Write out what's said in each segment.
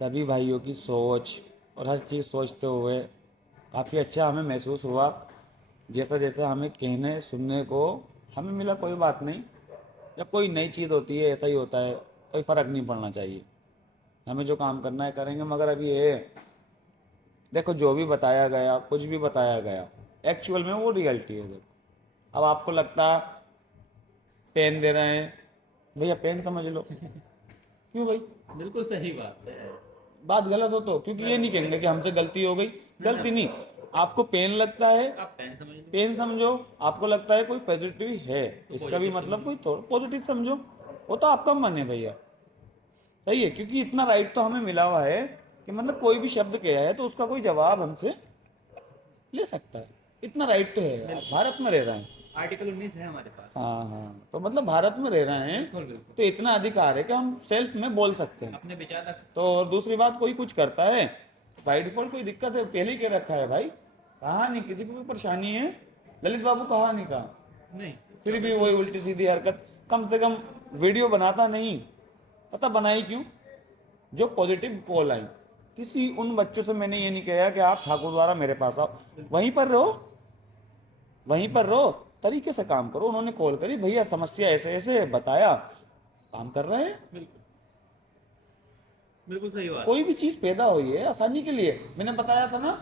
सभी भाइयों की सोच और हर चीज़ सोचते हुए काफ़ी अच्छा हमें महसूस हुआ। जैसा जैसा हमें कहने सुनने को हमें मिला, कोई बात नहीं, जब कोई नई चीज़ होती है ऐसा ही होता है, कोई फ़र्क नहीं पड़ना चाहिए। हमें जो काम करना है करेंगे, मगर अभी ये देखो जो भी बताया गया, कुछ भी बताया गया, एक्चुअल में वो रियलिटी है। देखो अब आपको लगता है पेन दे रहे हैं, भैया पेन समझ लो। क्यों भाई? बिल्कुल सही बात है। बात गलत हो तो, क्योंकि ये नहीं कहेंगे कि हमसे गलती हो गई, ना ना, गलती नहीं। आपको पेन लगता है, आप पेन समझ लो पेन समझो। आपको लगता है कोई पॉजिटिव है, तो इसका भी पॉजिटिव समझ मतलब लो। कोई थोड़ा पॉजिटिव समझो। वो तो आपका मन है भैया, सही है, क्योंकि इतना राइट तो हमें मिला हुआ है कि मतलब कोई भी शब्द कहा है तो उसका कोई जवाब हमसे ले सकता है। इतना राइट तो है यार, बिल्कुल, भारत में रह रहे हैं। आर्टिकल 19 है हमारे पास। हाँ हाँ, तो मतलब भारत में रह रहे हैं, बिल्कुल बिल्कुल, तो इतना अधिकार है कि हम सेल्फ में बोल सकते हैं। अपने विचार रख तो सकते हैं। और दूसरी बात, कोई कुछ करता है बाई डिफॉल्ट कोई दिक्कत है, पहले ही कह रखा है भाई, कहा नहीं किसी को भी परेशानी है। ललित बाबू कहा नहीं कहा, नहीं, फिर भी बिल्कुल वही उल्टी सीधी हरकत। कम से कम वीडियो बनाता नहीं, पता बनाई क्यों? जो पॉजिटिव कॉल आई, किसी उन बच्चों से मैंने ये नहीं कहा कि आप ठाकुर द्वारा मेरे पास आओ, बिल्कुल वहीं पर रहो, वहीं पर रहो, तरीके से काम करो। उन्होंने कॉल करी, भैया समस्या ऐसे ऐसे बताया, काम कर रहे हैं। बिल्कुल, बिल्कुल सही बात कोई है। भी चीज़ पैदा हुई है आसानी के लिए। मैंने बताया था ना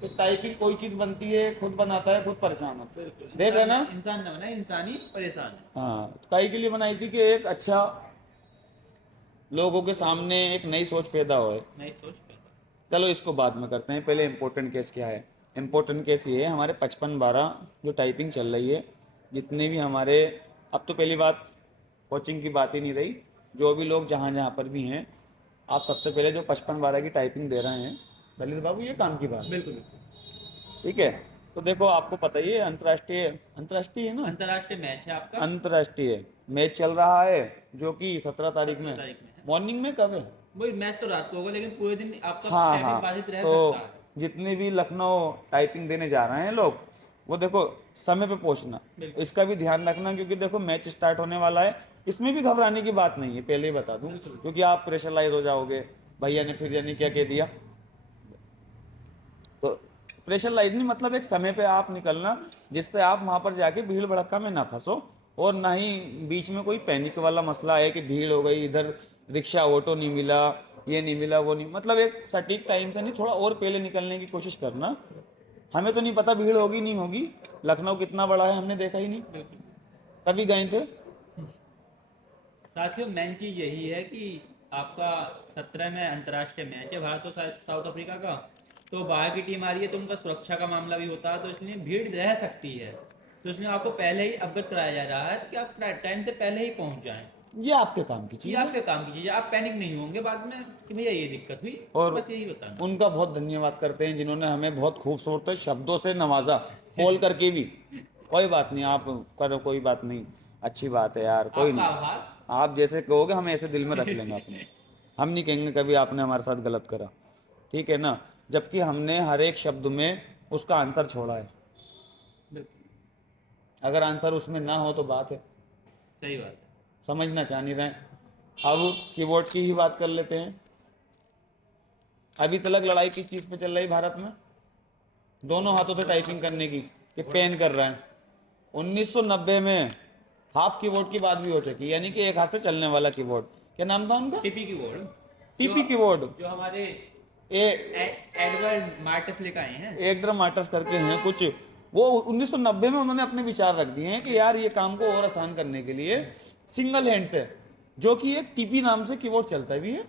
कि टाइपिंग कोई चीज़ बनती है, खुद बनाता है, खुद परेशान होता बिल्कुल, है, देख रहे ना। इंसान न बना, इंसान ही परेशान है। हाँ, तो काई के लिए बनाई थी कि एक अच्छा लोगों के सामने एक नई सोच पैदा होए। नई सोच पैदा। चलो इसको बाद में करते हैं, पहले इम्पोर्टेंट केस क्या है। इम्पोर्टेंट केस ये है, हमारे 55-12 जो टाइपिंग चल रही है, जितने भी हमारे, अब तो पहली बात कोचिंग की बात ही नहीं रही, जो भी लोग जहाँ जहाँ पर भी हैं, आप सबसे पहले जो 55-12 की टाइपिंग दे रहे हैं, ललित बाबू ये काम की बात है। बिल्कुल बिल्कुल। ठीक है, तो देखो आपको पता ही है, अंतर्राष्ट्रीय अंतर्राष्ट्रीय है ना, अंतर्राष्ट्रीय मैच है आपका। अंतर्राष्ट्रीय मैच चल रहा है, जो कि 17 तारीख 17 में। तारीख में है। मॉर्निंग में कब है? वही मैच तो रात को होगा, लेकिन पूरे दिन आपका हाँ हाँ, टाइपिंग बाधित रह तो सकता है। जितने भी लखनऊ टाइपिंग देने जा रहे हैं लोग, वो देखो समय पे पहुंचना, बिल्कुल इसका भी ध्यान रखना, क्योंकि देखो मैच स्टार्ट होने वाला है। इसमें भी घबराने की बात नहीं है, पहले ही बता दूं, बिल्कुल। क्योंकि आप प्रेशराइज हो जाओगे, भैया ने फिर जानी क्या कह दिया। तो प्रेशराइज नहीं, मतलब एक समय पे आप निकलना, जिससे आप वहां पर जाके भीड़ भड़क्का में ना फंसो, और ना ही बीच में कोई पैनिक वाला मसला है कि भीड़ हो गई इधर, रिक्शा ऑटो नहीं मिला, ये नहीं मिला, वो नहीं, मतलब एक सटीक टाइम से नहीं, थोड़ा और पहले निकलने की कोशिश करना। हमें तो नहीं पता भीड़ होगी नहीं होगी, लखनऊ कितना बड़ा है हमने देखा ही नहीं, बिल्कुल। कभी गए थे। साथियों, मेन चीज यही है कि आपका 17 में अंतर्राष्ट्रीय मैच है भारत और साउथ अफ्रीका का। तो बाहर की टीम आ रही है, तो उनका सुरक्षा का मामला भी होता है, तो इसलिए भीड़ रह सकती है। तो इसलिए आपको पहले ही अवगत कराया जा रहा है कि आप टाइम से पहले ही पहुंच जाएं। ये आपके काम की ये चीज़ है। आपके काम की चीज़ है, आप पैनिक नहीं होंगे बाद में कि भैया ये दिक्कत हुई। तो और बस यही बताना। उनका बहुत धन्यवाद करते हैं जिन्होंने हमें बहुत खूबसूरत शब्दों से नवाजा, कॉल करके भी। कोई बात नहीं, आप करो, कोई बात नहीं, अच्छी बात है यार, कोई आपका नहीं। आभार। आप जैसे कहोगे हम ऐसे दिल में रख लेंगे अपने, हम नहीं कहेंगे कभी आपने हमारे साथ गलत करा, ठीक है ना। जबकि हमने हर एक शब्द में उसका आंसर छोड़ा है, बिल्कुल अगर आंसर उसमें ना हो तो बात है, सही बात है। समझना चाह नहीं रहे हैं। अब कीबोर्ड की ही बात कर लेते हैं। अभी तक लड़ाई किस चीज़ पे चल रही है भारत में? दोनों हाथों से टाइपिंग करने की, कि पेन कर रहे हैं। 1990 में हाफ कीबोर्ड की बात भी हो चुकी है, यानी कि एक हाथ से चलने वाला कीबोर्ड। क्या नाम था उनका? टीपी की बोर्ड, जो टीपी कीबोर्ड। जो हमारे ए एडवर्ड मार्टस लेकर आए हैं। एक ड्रम आर्टस करके हैं कुछ, वो 1990 में उन्होंने अपने विचार रख दिए हैं कि यार ये काम को और आसान करने के लिए सिंगल हैंड से, जो कि एक टीपी नाम से कीबोर्ड चलता भी है।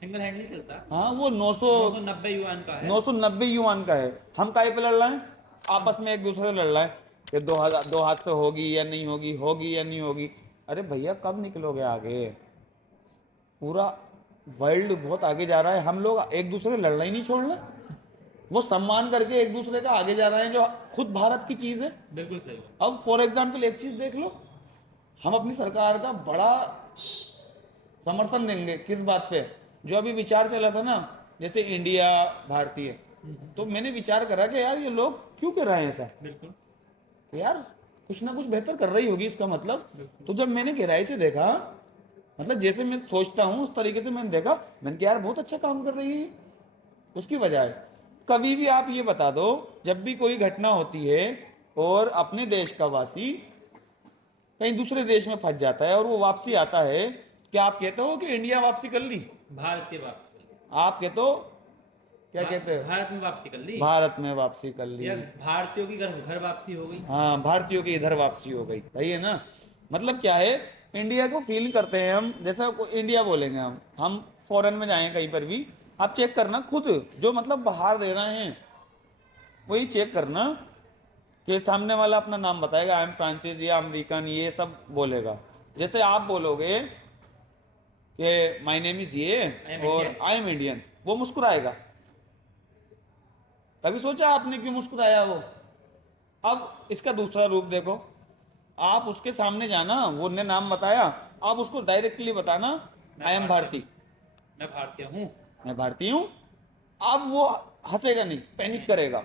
सिंगल हैंड नहीं चलता। हाँ, वो 900 990 युआन का है। 990 युआन का है। हम काय पे लड़ रहे हैं? आपस में एक दूसरे से लड़ रहे हैं कि 2000 दो हाथ से होगी या नहीं होगी, होगी या नहीं होगी। अरे भैया कब निकलोगे आगे? पूरा वर्ल्ड बहुत आगे जा रहा है, हम लोग एक दूसरे से लड़ना ही नहीं छोड़ रहे। वो सम्मान करके एक दूसरे का आगे जा रहे हैं, जो खुद भारत की चीज है। बिल्कुल सही बात। अब फॉर एग्जाम्पल एक चीज देख लो, हम अपनी सरकार का बड़ा समर्थन देंगे किस बात पे? जो अभी विचार चला था ना, जैसे इंडिया भारतीय, तो मैंने विचार करा कि यार ये लोग क्यों कर रहे हैं ऐसा, बिल्कुल यार कुछ ना कुछ बेहतर कर रही होगी इसका मतलब। बिल्कुल। तो जब मैंने गहराई से देखा, मतलब जैसे मैं सोचता हूँ उस तरीके से मैंने देखा, मैंने कहा यार बहुत अच्छा काम कर रही है ये। उसकी बजाय कभी भी आप ये बता दो, जब भी कोई घटना होती है और अपने देश का वासी कहीं दूसरे देश में फंस जाता है और वो वापसी आता है, क्या आप कहते हो कि इंडिया वापसी कर ली? भारत के वापसी कर ली। आप कहते हो, क्या कहते हो? भारत में वापसी कर ली, भारत में वापसी कर ली। या भारतीयों की घर घर वापसी हो गई। हाँ, भारतीयों की इधर वापसी हो गई, सही है ना। मतलब क्या है, इंडिया को फील करते हैं हम, जैसा इंडिया बोलेंगे हम फॉरेन में जाएं कहीं पर भी, आप चेक करना खुद, जो मतलब बाहर रह रहे हैं वही चेक करना कि सामने वाला अपना नाम बताएगा, आई एम फ्रांसिस या अमेरिकन, ये सब बोलेगा। जैसे आप बोलोगे कि माय नेम इज ये am और Indian। आई एम इंडियन, वो मुस्कुराएगा। कभी सोचा आपने क्यों मुस्कुराया वो? अब इसका दूसरा रूप देखो, आप उसके सामने जाना, वो ने नाम बताया, आप उसको डायरेक्टली बताना आई एम भारती, मैं भारतीय हूँ। मैं भारतीय हूँ। अब वो हंसेगा नहीं, पैनिक करेगा,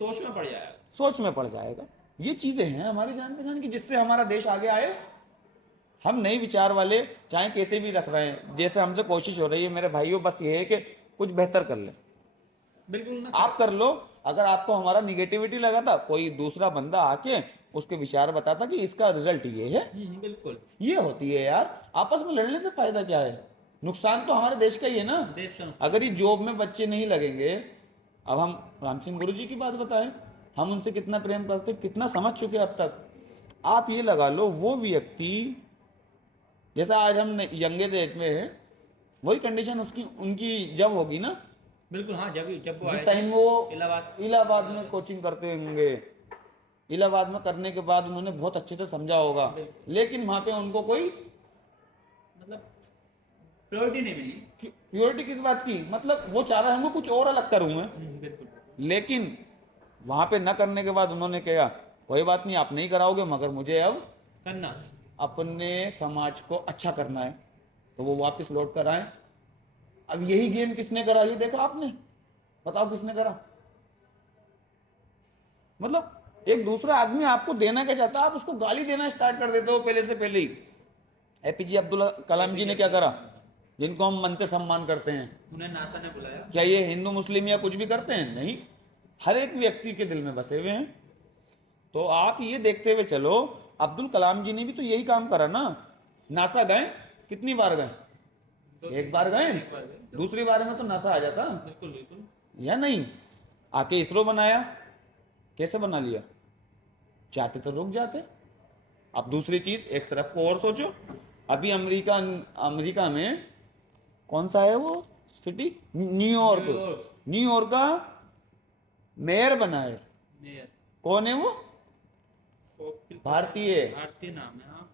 सोच में पड़ जाएगा। सोच में पड़ जाएगा। ये चीजें हैं हमारी जान पहचान की, जिससे हमारा देश आगे आए। हम नए विचार वाले चाहे कैसे भी रख रहे हैं, जैसे हमसे कोशिश हो रही है मेरे भाइयों, बस ये है कि कुछ बेहतर कर ले। बिल्कुल ना। आप कर लो। अगर आपको हमारा निगेटिविटी लगा था, कोई दूसरा बंदा आके उसके विचार बताता कि इसका रिजल्ट ये है, बिल्कुल। ये होती है यार। आपस में लड़ने से फायदा क्या है? नुकसान तो हमारे देश का ही है ना। देश का अगर ये जॉब में बच्चे नहीं लगेंगे, अब हम राम सिंह गुरु जी की बात बताएं, हम उनसे कितना प्रेम करते, कितना समझ चुके अब तक। आप ये लगा लो, वो व्यक्ति जैसा आज हम यंगे एज में है, वही कंडीशन उसकी उनकी जब होगी ना, बिल्कुल। हाँ, जब जब वो जिस आए टाइम थे वो इलाहाबाद इलाहाबाद में कोचिंग करते होंगे, इलाहाबाद में करने के बाद उन्होंने बहुत अच्छे से समझा होगा, बिल्कुल। लेकिन वहां पे उनको कोई मतलब प्रायोरिटी नहीं मिली। प्योरिटी किस बात की, मतलब वो चाह रहे होंगे कुछ और अलग करूं मैं, बिल्कुल। लेकिन वहां पे न करने के बाद उन्होंने कहा कोई बात नहीं, आप नहीं कराओगे, मगर मुझे अब करना। अपने समाज को अच्छा करना है, तो वो वापस लौट कर आए। अब यही गेम किसने करा, ये देखा आपने? बताओ किसने करा? मतलब एक दूसरा आदमी आपको देना क्या चाहता है, आप उसको गाली देना स्टार्ट कर देते हो पहले से पहले ही। एपीजे अब्दुल कलाम जी ने क्या करा, जिनको हम मन से सम्मान करते हैं? उन्हें नासा ने बुलाया। क्या ये हिंदू मुस्लिम या कुछ भी करते हैं? नहीं, हर एक व्यक्ति के दिल में बसे हुए हैं। तो आप ये देखते हुए चलो, अब्दुल कलाम जी ने भी तो यही काम करा ना। नासा गए, कितनी बार गए? एक बार गए, दूसरी बार में तो नासा आ जाता। बिल्कुल बिल्कुल। या नहीं? आके इसरो बनाया, कैसे बना लिया? चाहते तो रुक जाते। अब दूसरी चीज एक तरफ को और सोचो, अभी अमेरिका अमेरिका में कौन सा है वो सिटी, न्यूयॉर्क, न्यूयॉर्क का मेयर बना है। मेयर कौन है वो? भारतीय। भारतीय नाम है। हाँ,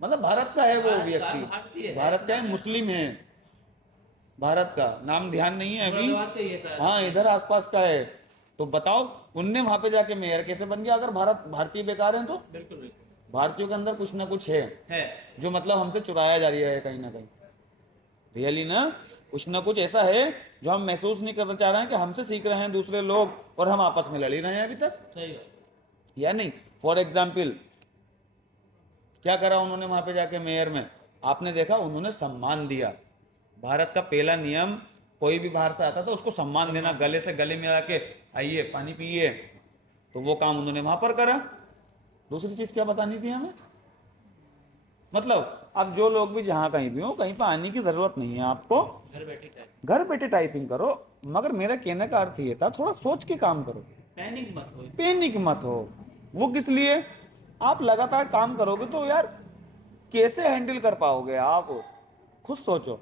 मतलब भारत का है वो भारत का, व्यक्ति, भारतीय है। भारत का है, मुस्लिम है, भारत का नाम ध्यान नहीं है अभी। मुरादाबाद का ही है शायद। हाँ, इधर आसपास का है। तो बताओ उनने वहां पे जाके मेयर कैसे बन गया? अगर भारतीय बेकार हैं तो? बिल्कुल बिल्कुल भारतीयों के अंदर कुछ ना कुछ है है। जो मतलब हमसे चुराया जा रहा है कहीं ना कहीं। रियली ना, कुछ ना कुछ ऐसा है जो हम महसूस नहीं करना चाह रहे हैं कि हमसे सीख रहे हैं दूसरे लोग, और हम आपस में लड़ ही रहे हैं अभी तक। सही बात। या नहीं? फॉर एग्जाम्पल क्या करा उन्होंने वहां पे जाके मेयर में? आपने देखा, उन्होंने सम्मान दिया। भारत का पहला नियम, कोई भी बाहर से आता था उसको सम्मान देना, गले से गले मिला के आइए पानी पिए। तो वो काम उन्होंने वहां पर करा। दूसरी चीज क्या बतानी थी हमें? मतलब अब जो लोग भी जहां कहीं भी हो, कहीं पर आने की जरूरत नहीं है आपको, घर बैठे टाइप। घर बैठे टाइपिंग करो। मगर मेरा कहने का अर्थ ये था, थोड़ा सोच के काम करो, पैनिक मत हो। पैनिक मत हो। वो किस लिए? आप लगातार काम करोगे तो यार कैसे हैंडल कर पाओगे आप? खुद सोचो।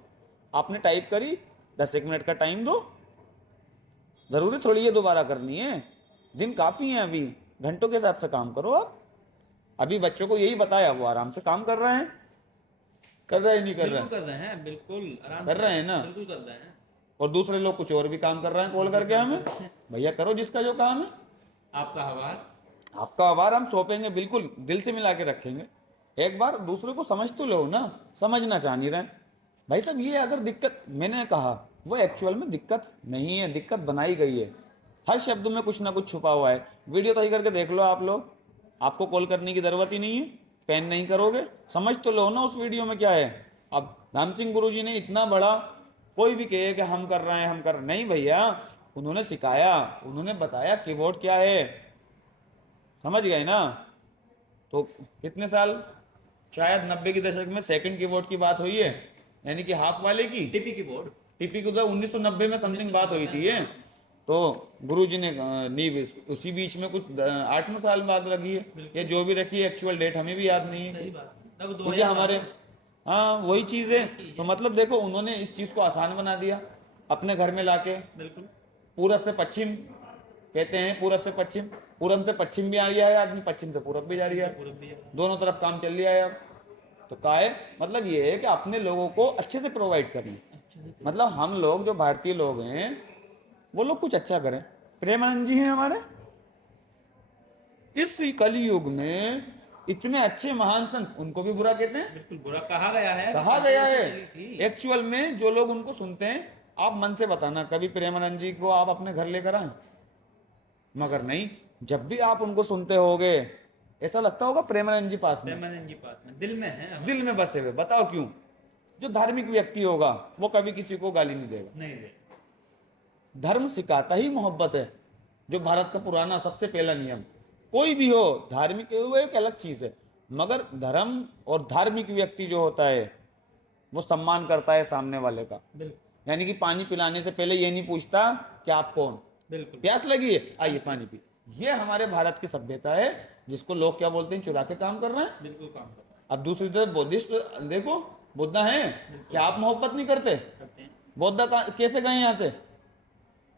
आपने टाइप करी, 10 मिनट का टाइम दो, जरूरी थोड़ी है दोबारा करनी है, दिन काफी है, अभी घंटों के हिसाब से काम करो आप। अभी बच्चों को यही बताया, वो आराम से काम कर रहे हैं। कर रहे हैं नहीं कर रहे बिल्कुल हैं? कर रहे हैं, बिल्कुल आराम कर से। रहे हैं ना? बिल्कुल कर रहे हैं। और दूसरे लोग कुछ और भी काम कर रहे हैं, कॉल करके हमें, भैया करो जिसका जो काम है। आपका आभार। आपका आभार हम सौंपेंगे, बिल्कुल दिल से मिला के रखेंगे। एक बार दूसरे को समझ तो लो ना, समझना चाह नहीं रहे भाई साहब। ये अगर दिक्कत मैंने कहा, वो एक्चुअल में दिक्कत नहीं है, दिक्कत बनाई गई है। हर शब्द में कुछ ना कुछ छुपा हुआ है। वीडियो तय करके देख लो आप लोग, आपको कॉल करने की जरूरत ही नहीं है। पेन नहीं करोगे, समझ तो लो ना उस वीडियो में क्या है। अब राम सिंह गुरु जी ने इतना बड़ा, कोई भी कहे कि हम कर रहे हैं हम कर रहे हैं, नहीं भैया, उन्होंने सिखाया, उन्होंने बताया कीबोर्ड क्या है, समझ गए ना। तो कितने साल, शायद 90 के दशक में सेकंड कीबोर्ड की बात हुई है, यानी कि हाफ वाले की, टिपी कीबोर्ड। टीपी की तो 1990 में समथिंग बात हुई थी ये। तो गुरु जी ने नींव उसी बीच में कुछ 8 साल बाद लगी है, ये जो भी रखी है एक्चुअल डेट हमें भी याद नहीं है, सही बात है। तब क्योंकि हमारे, 2000 हाँ वही चीज़ है। तो मतलब देखो उन्होंने इस चीज़ को आसान बना दिया अपने घर में लाके। बिल्कुल। पूरब से पश्चिम कहते हैं, पूरब से पश्चिम, पूरब से पश्चिम भी आ रहा है आदमी, पश्चिम से पूरब भी जा रही है, पूरब भी है। दोनों तरफ काम चल रहा है अब। तो का है मतलब ये है कि अपने लोगों को अच्छे से प्रोवाइड करना, अच्छे से। मतलब हम लोग जो भारतीय लोग हैं वो लोग कुछ अच्छा करें। प्रेमानंद जी हैं हमारे, इस कलयुग में इतने अच्छे महान संत, उनको भी बुरा कहते हैं, बिल्कुल बुरा कहा गया है। कहा गया है। चली थी। एक्चुअल में जो लोग उनको सुनते हैं, आप मन से बताना कभी प्रेमानंद जी को आप अपने घर लेकर आए, मगर नहीं, जब भी आप उनको सुनते होगे ऐसा लगता होगा प्रेमानंद जी पास में, प्रेमानंद जी पास में, दिल में है हमारे। दिल में बसे हुए। बताओ क्यों? जो धार्मिक व्यक्ति होगा वो कभी किसी को गाली नहीं देगा, नहीं दे। धर्म सिखाता ही मोहब्बत है, जो भारत का पुराना सबसे पहला नियम। कोई भी हो, धार्मिक वो एक अलग चीज है, मगर धर्म और धार्मिक व्यक्ति जो होता है वो सम्मान करता है सामने वाले का। बिल्कुल यानी कि पानी पिलाने से पहले ये नहीं पूछता कि आप कौन, बिल्कुल। प्यास लगी है आइए पानी पी। ये हमारे भारत की सभ्यता है, जिसको लोग क्या बोलते हैं, चुरा के काम कर रहे हैं। बिल्कुल काम करते अब दूसरी तरफ बुद्धिस्ट देखो, बुद्धा है, क्या आप मोहब्बत नहीं करते? हैं। बुद्धा कैसे गए यहाँ से?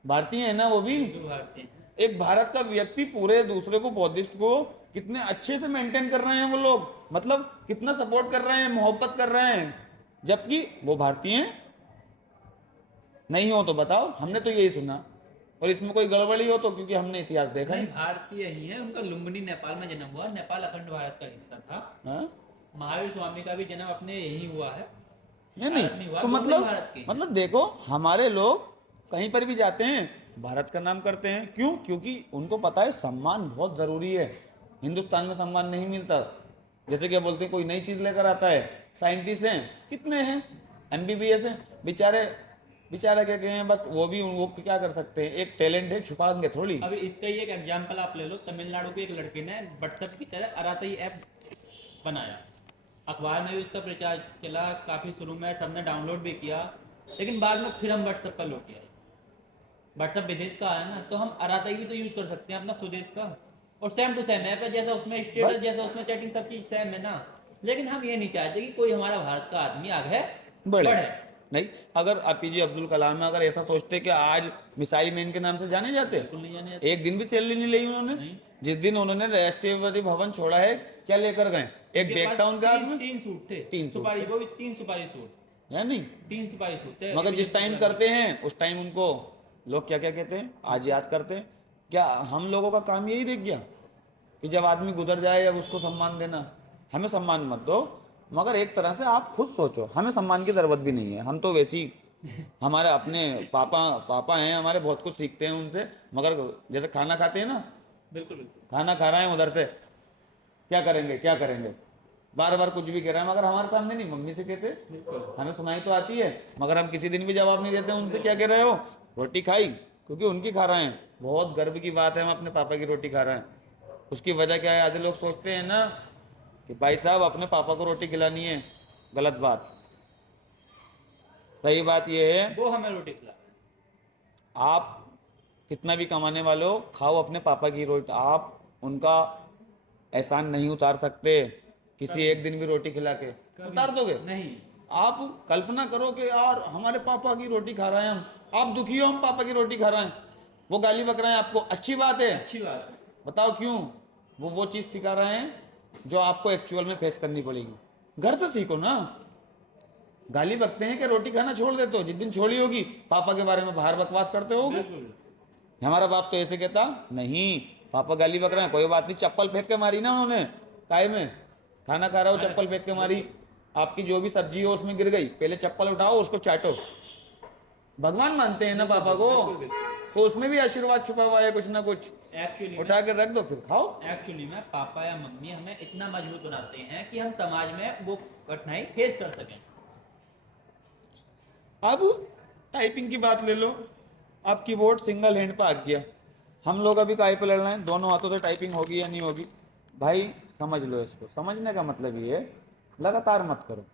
भारतीय है ना वो भी। बिल्कुल भारतीय हैं। एक भारत का व्यक्ति पूरे दूसरे को, बौद्धिस्ट को कितने अच्छे से मेंटेन कर रहे हैं वो लोग, मतलब कितना सपोर्ट कर रहे हैं, मोहब्बत कर रहे हैं, जबकि वो भारतीय हैं। नहीं हो तो बताओ, हमने तो यही सुना, और इसमें कोई गड़बड़ी हो तो क्योंकि हमने इतिहास देखा नहीं नहीं। भारतीय ही है, उनका लुम्बिनी नेपाल में जन्म हुआ, नेपाल अखंड भारत का हिस्सा था। हाँ? महावीर स्वामी का भी जन्म अपने यही हुआ है। ये भारत में नहीं हुआ, तो दोनों ही मतलब, भारत के हैं। मतलब देखो हमारे लोग कहीं पर भी जाते हैं भारत का नाम करते हैं, क्यों? क्योंकि उनको पता है सम्मान बहुत जरूरी है। हिंदुस्तान में सम्मान नहीं मिलता। जैसे क्या बोलते हैं, कोई नई चीज लेकर आता है, साइंटिस्ट हैं कितने हैं, एमबीबीएस हैं, बेचारे, बेचारा क्या कहें, बस वो भी वो क्या कर सकते हैं, एक टैलेंट है, छुपाएंगे थोड़ी। अभी इसका ही एक एग्जांपल आप ले लो, तमिलनाडु के एक लड़के ने व्हाट्सएप की तरह अरातई ऐप बनाया, अखबार में भी उसका प्रचार चला, काफी शुरू में सबने डाउनलोड भी किया, लेकिन बाद में फिर हम व्हाट्सएप पर लौट आए। व्हाट्सएप विदेश का है ना, तो हम अरातई भी तो यूज कर सकते हैं अपना स्वदेश का, और सेम टू सेम ऐप है, जैसा उसमें स्टेटस, बस। जैसा उसमें चैटिंग, सब चीज सेम है ना। लेकिन हम ये नहीं चाहते कि कोई हमारा भारत का आदमी आगे बड़े बढ़े। नहीं, अगर एपीजे अब्दुल कलाम अगर ऐसा सोचते कि आज मिसाइल मैन के नाम से जाने जाते, बिल्कुल नहीं जाने जाते। एक दिन भी सैलरी नहीं ली उन्होंने। नहीं। जिस दिन उन्होंने राष्ट्रपति भवन छोड़ा है, क्या लेकर गए? एक उनके बैग पास था उनके हाथ में, तीन सूट थे, 3 सूट सुपारी, थे। वो भी 3 सुपारी सूट, है नहीं, 3 सुपारी सूट थे। मगर जिस टाइम करते हैं उस टाइम उनको लोग क्या क्या कहते हैं, आज याद करते हैं। क्या हम लोगों का काम यही रह गया कि जब आदमी गुजर जाए अब उसको सम्मान देना? हमें सम्मान मत दो, मगर एक तरह से आप खुद सोचो, हमें सम्मान की जरूरत भी नहीं है, हम तो वैसी, हमारे अपने पापा हैं हमारे, बहुत कुछ सीखते हैं उनसे। मगर जैसे खाना खाते हैं ना, बिल्कुल बिल्कुल। खाना खा रहे हैं उधर से, क्या करेंगे क्या करेंगे, बार बार कुछ भी कह रहे हैं, मगर हमारे सामने नहीं, मम्मी से कहते, बिल्कुल हमें सुनाई तो आती है, मगर हम किसी दिन भी जवाब नहीं देते उनसे, क्या कह रहे हो, रोटी खाई, क्योंकि उनकी खा रहे हैं। बहुत गर्व की बात है हम अपने पापा की रोटी खा रहे हैं। उसकी वजह क्या है? आधे लोग सोचते हैं ना कि भाई साहब अपने पापा को रोटी खिलानी है, गलत बात। सही बात यह है, वो हमें रोटी खिला। आप कितना भी कमाने वाले हो, खाओ अपने पापा की रोटी, आप उनका एहसान नहीं उतार सकते किसी एक दिन भी रोटी खिला के। उतार दोगे? नहीं। आप कल्पना करो कि यार हमारे पापा की रोटी खा रहे हैं हम, आप दुखी हो, हम पापा की रोटी खा रहे हैं, वो गाली बक रहे हैं आपको, अच्छी बात है? अच्छी बात है। बताओ क्यों? वो चीज़ सिखा रहे हैं जो आपको एक्चुअल में फेस करनी पड़ेगी। घर से सीखो ना। गाली बकते हैं कि रोटी खाना छोड़ देते हो, जिस दिन छोड़ी होगी पापा के बारे में बाहर बकवास करते हो। बिल्कुल। हमारा बाप तो ऐसे कहता, नहीं पापा गाली बक रहे हैं, कोई बात नहीं, चप्पल फेंक के मारी ना उन्होंने, काय में खाना खा रहा हो चप्पल फेंक के मारी, आपकी जो भी सब्जी हो उसमें गिर गई, पहले चप्पल उठाओ उसको चाटो। भगवान मानते हैं ना पापा को, तो उसमें भी आशीर्वाद छुपा हुआ है कुछ ना कुछ, एक्चुअली उठा के रख दो फिर खाओ। एक्चुअली में पापा या मम्मी हमें इतना मजबूत बनाते हैं कि हम समाज में वो कठिनाई फेस कर सकें। अब टाइपिंग की बात ले लो, आप कीबोर्ड सिंगल हैंड पे आ गया, हम लोग अभी काय पे लड़ रहे हैं, दोनों हाथों से टाइपिंग होगी या नहीं होगी? भाई समझ लो, इसको समझने का मतलब ये है, लगातार मत करो,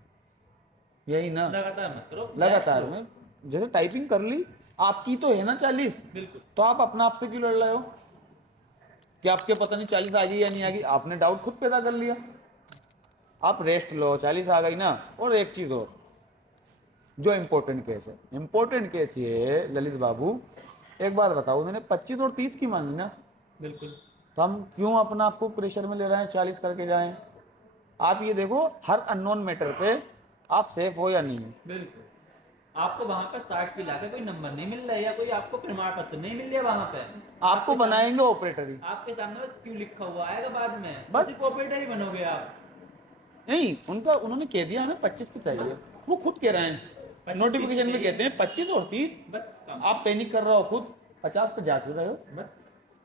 यही ना, लगातार मत करो, लगातार लो। में। जैसे टाइपिंग कर ली, आपकी तो है ना 40, बिल्कुल। तो आप अपना आप से क्यों लड़ रहे हो कि आपके पता नहीं 40 आ गई या नहीं आ गई? आपने डाउट खुद पैदा कर लिया। आप रेस्ट लो, 40 आ गई ना। और एक चीज और, जो इंपॉर्टेंट केस है, इंपॉर्टेंट केस ये है ललित बाबू, एक बात बताओ, उन्होंने 25 और 30 की मांगी ना, बिल्कुल। तो हम क्यों अपना आपको प्रेशर में ले रहे हैं 40 करके जाएं? आप ये देखो, हर अननोन मैटर पे आप सेफ हो या नहीं हो। बिल्कुल। आपको वहां पर 60 की लाके कोई नंबर नहीं मिल रहा है, या कोई आपको प्रमाण पत्र नहीं मिल रहा वहां पे। आपको बनाएंगे ऑपरेटर ही, आपके सामने बस क्यों लिखा हुआ आएगा बाद में, बस। सिर्फ ऑपरेटर ही बनोगे आप। नहीं, उनका उन्होंने कह दिया हमें 25 की चाहिए, वो खुद कह रहे हैं, 25 नोटिफिकेशन में चाहिए। कहते हैं 25 और 30। बस काम। आप पैनिक कर रहे हो, खुद 50 पे जा क्यों रहे हो? बस।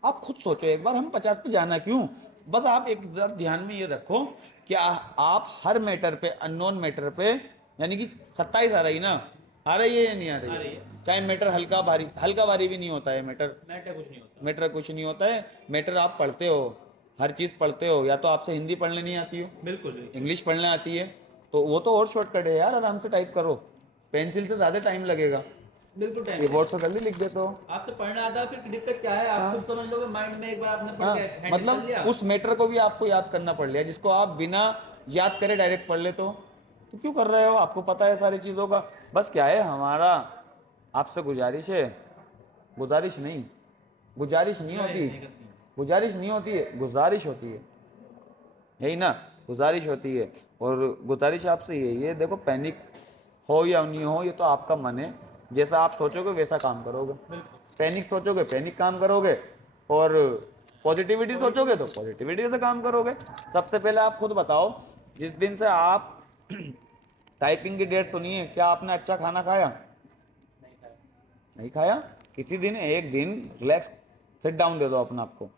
आप खुद सोचो एक बार, हम 50 पे जाना क्यों? बस आप एक बार ध्यान में ये रखो कि आप हर मैटर पे, अननोन मैटर पे, यानी कि 27 आ रही ना, आ रही है या नहीं आ आ रही रही है? है। चाहे मैटर हल्का भारी, हल्का भारी भी नहीं होता है मैटर, मैटर कुछ नहीं होता। मैटर कुछ नहीं होता है। मैटर आप पढ़ते हो, हर चीज़ पढ़ते हो, या तो आपसे हिंदी पढ़ने नहीं आती हो, बिल्कुल बिल्कुल। इंग्लिश पढ़ने आती है, तो वो तो और शॉर्टकट है यार, आराम से टाइप करो, पेंसिल से ज़्यादा टाइम लगेगा, बिल्कुल टाइम कीबोर्ड से जल्दी लिख देते हो। आपसे पढ़ना आता है, फिर दिक्कत क्या है, आप हाँ। खुद समझ लोगे माइंड में, एक बार आपने पढ़ हाँ, के हैंडल कर मतलब लिया। उस मैटर को भी आपको याद करना पड़ लिया, जिसको आप बिना याद करे डायरेक्ट पढ़ लेते हो। तो क्यों कर रहे हो? आपको पता है सारी चीज़ों का। बस क्या है हमारा आपसे गुजारिश है, गुजारिश नहीं, गुजारिश नहीं होती, नहीं करती। गुजारिश नहीं होती है, गुजारिश होती है, यही ना, गुजारिश होती है। और गुजारिश आपसे यही है, देखो पैनिक हो या नहीं हो, ये तो आपका मन है, जैसा आप सोचोगे वैसा काम करोगे। बिल्कुल। पैनिक सोचोगे पैनिक काम करोगे, और पॉजिटिविटी सोचोगे तो पॉजिटिविटी से काम करोगे। सबसे पहले आप खुद बताओ, जिस दिन से आप टाइपिंग की डेट सुनी है, क्या आपने अच्छा खाना खाया? नहीं खाया। नहीं खाया। किसी दिन, एक दिन रिलैक्स, सिट डाउन दे दो अपना आपको,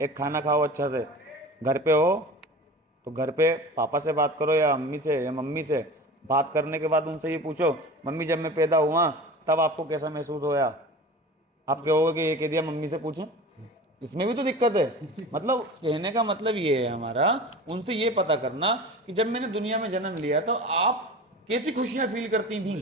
एक खाना खाओ अच्छा से। घर पे हो तो घर पे पापा से बात करो, या अम्मी से या मम्मी से। बात करने के बाद उनसे ये पूछो, मम्मी जब मैं पैदा हुआ तब आपको कैसा महसूस होया? आप कहोगे कि ये कह दिया मम्मी से पूछूं, इसमें भी तो दिक्कत है। मतलब कहने का मतलब ये है हमारा, उनसे ये पता करना कि जब मैंने दुनिया में जन्म लिया तो आप कैसी खुशियां फील करती थी,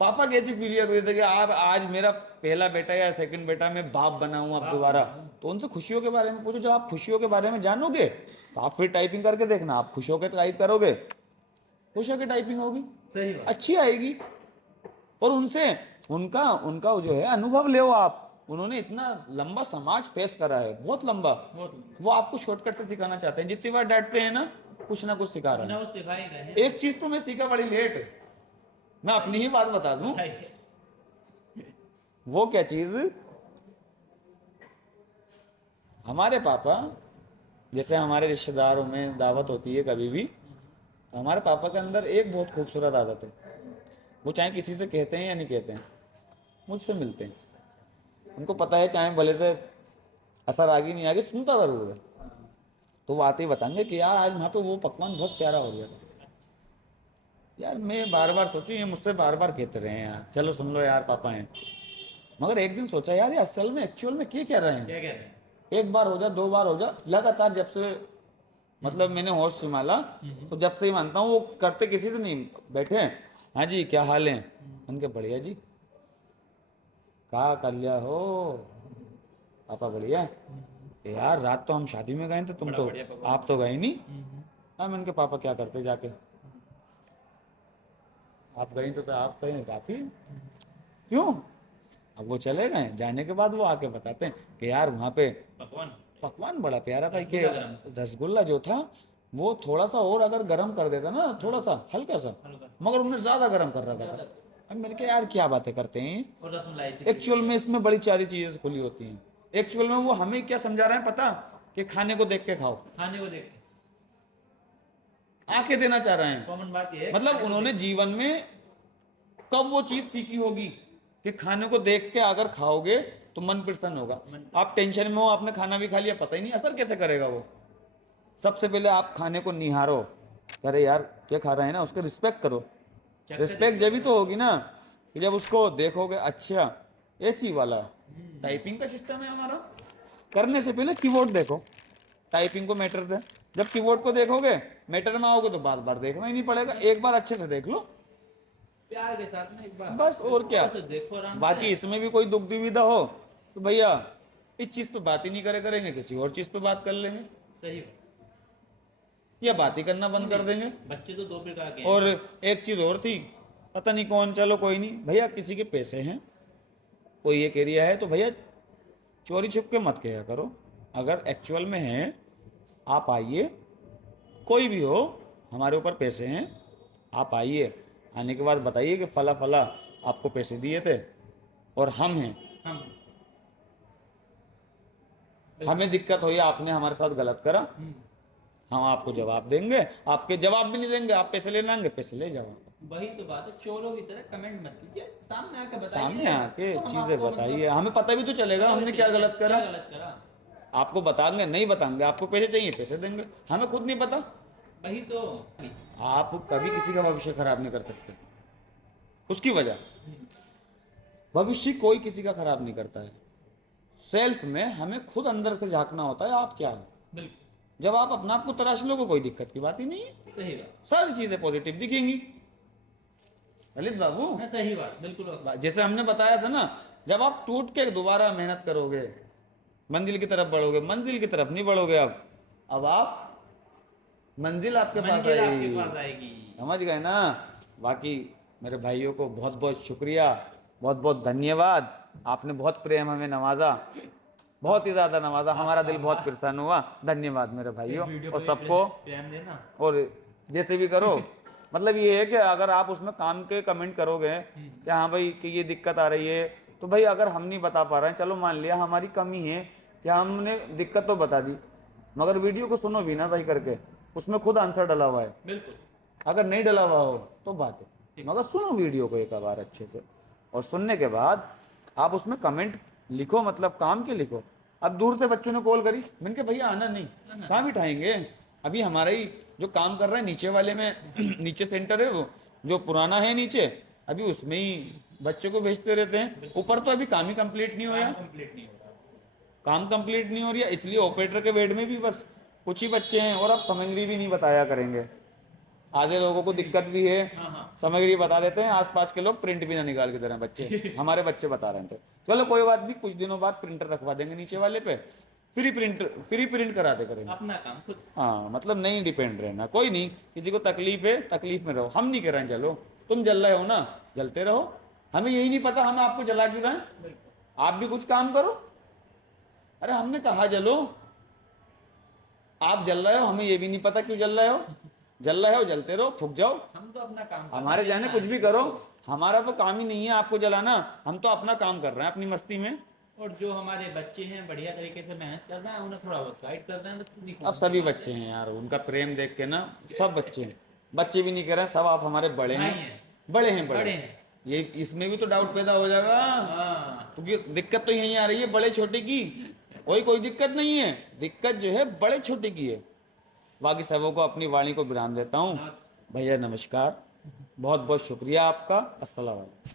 पापा कैसी फील कर रहे थे कि आप आज मेरा पहला बेटा या सेकंड बेटा मैं बाप बना हूं अब बाप दोबारा। बना हूं। तो उनसे खुशियों के बारे में पूछो। जब आप खुशियों के बारे में जानोगे तो आप फिर टाइपिंग करके देखना, आप खुश होकर टाइप करोगे, खुश होकर टाइपिंग होगी, सही बात। अच्छी आएगी। और उनसे उनका उनका जो है अनुभव ले आप, उन्होंने इतना लंबा समाज फेस करा है, बहुत लंबा। बहुत लंबा। वो आपको शॉर्टकट से सिखाना चाहते हैं, जितनी बार डांटते हैं ना, कुछ ना कुछ सिखा रहे ना हैं। वो सिखा ही रहे हैं। एक चीज तो मैं सीखा बड़ी लेट, मैं अपनी ही बात बता दूं, बताइए। वो क्या चीज, हमारे पापा, जैसे हमारे रिश्तेदारों में दावत होती है कभी भी, तो हमारे पापा के अंदर एक बहुत खूबसूरत आदत है, वो चाहे किसी से कहते हैं या नहीं कहते हैं, मुझसे मिलते हैं। उनको पता है चाहे भले से असर आगे नहीं आगे, सुनता जरूर है। तो वो आते ही बताएंगे कि यार आज वहाँ पे वो पकवान बहुत प्यारा हो गया था। यार मैं बार बार सोचूं, ये मुझसे बार बार कहते रहे हैं यार, चलो सुन लो यार पापा हैं। मगर एक दिन सोचा यार ये असल में एक्चुअल में क्या कह रहे हैं। क्या कह रहे हैं? एक बार हो जा, दो बार हो जा, लगातार जब से मतलब मैंने होश संभाला, तो जब से ही मानता हूँ वो करते किसी से नहीं, बैठे हाँ जी क्या हाल है, उनके बढ़िया जी, कहा कर लिया हो पापा, बढ़िया यार, रात तो हम शादी में गए थे, तुम बड़ा तो बढ़िया पापा। आप तो गए नहीं। हाँ, मैंने कहा पापा क्या करते जाके, आप गई तो आप कहें काफी, क्यों? अब वो चले गए, जाने के बाद वो आके बताते हैं कि यार वहाँ पे पकवान। पकवान बड़ा प्यारा था, कि रसगुल्ला गरम। रसगुल्ला जो था वो थोड़ा सा और अगर गर्म कर देता ना, थोड़ा सा हल्का सा, हल्का। मगर उन्होंने ज्यादा गर्म कर रखा था। अब मैंने कहा यार क्या बातें करते हैं, और रसमलाई थी। एक्चुअल में इसमें बड़ी सारी चीजें से खुली होती हैं। एक्चुअल में वो हमें क्या समझा रहे हैं पता, कि खाने को देख के खाओ, खाने को देख के। आके देना चाह रहे हैं। कॉमन बात ये है, मतलब खाने को उन्होंने देख जीवन में कब वो चीज सीखी होगी कि खाने को देख के अगर खाओगे तो मन प्रसन्न होगा। आप टेंशन में हो, आपने खाना भी खा लिया, पता ही नहीं असर कैसे करेगा वो। सबसे पहले आप खाने को निहारो, अरे यार क्या खा रहे हैं ना, उसके रिस्पेक्ट करो। के। रिस्पेक्ट जब भी तो होगी ना, कि जब उसको देखोगे अच्छा एसी वाला टाइपिंग का सिस्टम है हमारा। करने से पहले कीबोर्ड देखो, टाइपिंग को मैटर दे। जब कीबोर्ड को देखोगे मैटर में आओगे तो बार बार देखना ही नहीं पड़ेगा, एक बार अच्छे से देख लो प्यार के साथ में एक बार बस, और क्या। तो देखो आराम बाकी से। इसमें भी कोई दुख दुविधा हो तो भैया इस चीज पे बात ही नहीं करेंगे, किसी और चीज पे बात कर लेंगे, सही या बात ही करना बंद कर देंगे। बच्चे तो दो प्रकार के हैं। और एक चीज और थी, पता नहीं कौन, चलो कोई नहीं भैया, किसी के पैसे हैं, कोई एक एरिया है तो भैया चोरी छुप के मत किया करो। अगर एक्चुअल में है आप आइए, कोई भी हो, हमारे ऊपर पैसे हैं, आप आइए, आने के बाद बताइए कि फला फला आपको पैसे दिए थे और हम हैं, हम हमें दिक्कत हुई, आपने हमारे साथ गलत करा, हम आपको जवाब देंगे। आपके जवाब भी नहीं देंगे, आप पैसे लेने आएंगे, पैसे ले जाओ। वही तो बात है, चोरों की तरह कमेंट मत कीजिए, सामने आके बताइए, सामने आके तो हम चीजें आपको बताइए, हमें पता भी तो चलेगा हमने क्या गलत करा। क्या गलत करा। आपको बताएंगे नहीं बताएंगे, आपको पैसे चाहिए पैसे देंगे, हमें खुद नहीं पता। वही तो आप कभी किसी का भविष्य खराब नहीं कर सकते, उसकी वजह, भविष्य कोई किसी का खराब नहीं करता है। सेल्फ में हमें खुद अंदर से झांकना होता है, आप क्या हो। बिल्कुल जब आप अपना आपको तराश लोगे कोई दिक्कत की बात ही नहीं है, सही बात। सारी चीजें पॉजिटिव दिखेंगी। ललित बाबू, हाँ, सही बात, बिल्कुल जैसे हमने बताया था ना, जब आप टूट के दोबारा मेहनत करोगे, मंजिल की तरफ बढ़ोगे, मंजिल की तरफ नहीं बढ़ोगे, अब आप मंजिल आपके पास मंजिल आपके आएगी, पास आएगी। समझ गए ना। बाकी मेरे भाइयों को बहुत बहुत शुक्रिया, बहुत बहुत धन्यवाद, आपने बहुत प्रेम हमें नवाजा, बहुत ही ज्यादा नवाजा, हमारा दिल बहुत प्रसन्न हुआ। धन्यवाद मेरे भाइयों, वीडियो और पे सबको, प्रेम देना। और जैसे भी करो मतलब ये है कि अगर आप उसमें काम के कमेंट करोगे कि हाँ भाई कि ये दिक्कत आ रही है, तो भाई अगर हम नहीं बता पा रहे हैं, चलो मान लिया हमारी कमी है कि हमने दिक्कत तो बता दी, मगर वीडियो को सुनो भी ना सही करके, उसमें खुद आंसर डला हुआ है। बिल्कुल अगर नहीं डला हुआ हो तो बात है, मगर सुनो वीडियो को एक बार अच्छे से, और सुनने के बाद आप उसमें कमेंट लिखो, मतलब काम के लिखो। अब दूर से बच्चों ने कॉल करी, मैंने कहा भैया आना नहीं, कहाँ बिठाएंगे, अभी हमारा ही जो काम कर रहा है नीचे वाले में नीचे सेंटर है वो जो पुराना है नीचे, अभी उसमें ही बच्चों को भेजते रहते हैं, ऊपर तो अभी काम ही कंप्लीट नहीं होया, कंप्लीट नहीं हो रहा। काम कंप्लीट नहीं हो रही है, इसलिए ऑपरेटर के बेड में भी बस कुछ ही बच्चे हैं, और अब सामग्री भी नहीं बताया करेंगे। आधे लोगों को दिक्कत भी है, हाँ हाँ सामग्री बता देते हैं, आसपास के लोग प्रिंट भी ना निकाल के दे रहे हैं बच्चे, हमारे बच्चे बता रहे थे। चलो कोई बात नहीं, कुछ दिनों बाद प्रिंटर रखवा देंगे नीचे वाले पे, फ्री प्रिंट कराते करेंगे। अपना काम खुद। हाँ, मतलब नहीं डिपेंड रहना, कोई नहीं, किसी को तकलीफ है तकलीफ में रहो, हम नहीं कह रहे हैं, चलो तुम जल रहे हो ना, जलते रहो, हमें यही नहीं पता हम आपको जला क्यों रहे हैं, बिल्कुल आप भी कुछ काम करो। अरे हमने कहा जलो, आप जल रहे हो, हमें ये भी नहीं पता क्यों जल रहे हो, जल रहे हो जलते रहो, फूक जाओ, हम तो अपना काम हमारे जाने कुछ भी करो, हमारा तो काम ही नहीं है आपको जलाना, हम तो अपना काम कर रहे हैं अपनी मस्ती में। और जो हमारे बच्चे हैं बढ़िया तरीके से मेहनत कर रहे हैं, उन्हें थोड़ा बहुत गाइड कर रहे हैं, तो नहीं अब सभी बच्चे हैं यार, उनका प्रेम देख के ना, सब बच्चे हैं, बच्चे भी नहीं कह रहे हैं, सब आप हमारे बड़े भाई हैं, हैं। बड़े हैं, बड़े बड़े हैं। ये इसमें भी तो डाउट पैदा हो जाएगा, हाँ क्योंकि दिक्कत तो यहीं आ रही है बड़े छोटे की, कोई दिक्कत नहीं है, दिक्कत जो है बड़े छोटे की है। बाकी सबों को अपनी वाणी को विराम देता हूँ। भैया नमस्कार, बहुत बहुत शुक्रिया आपका, अस्सलाम वालेकुम।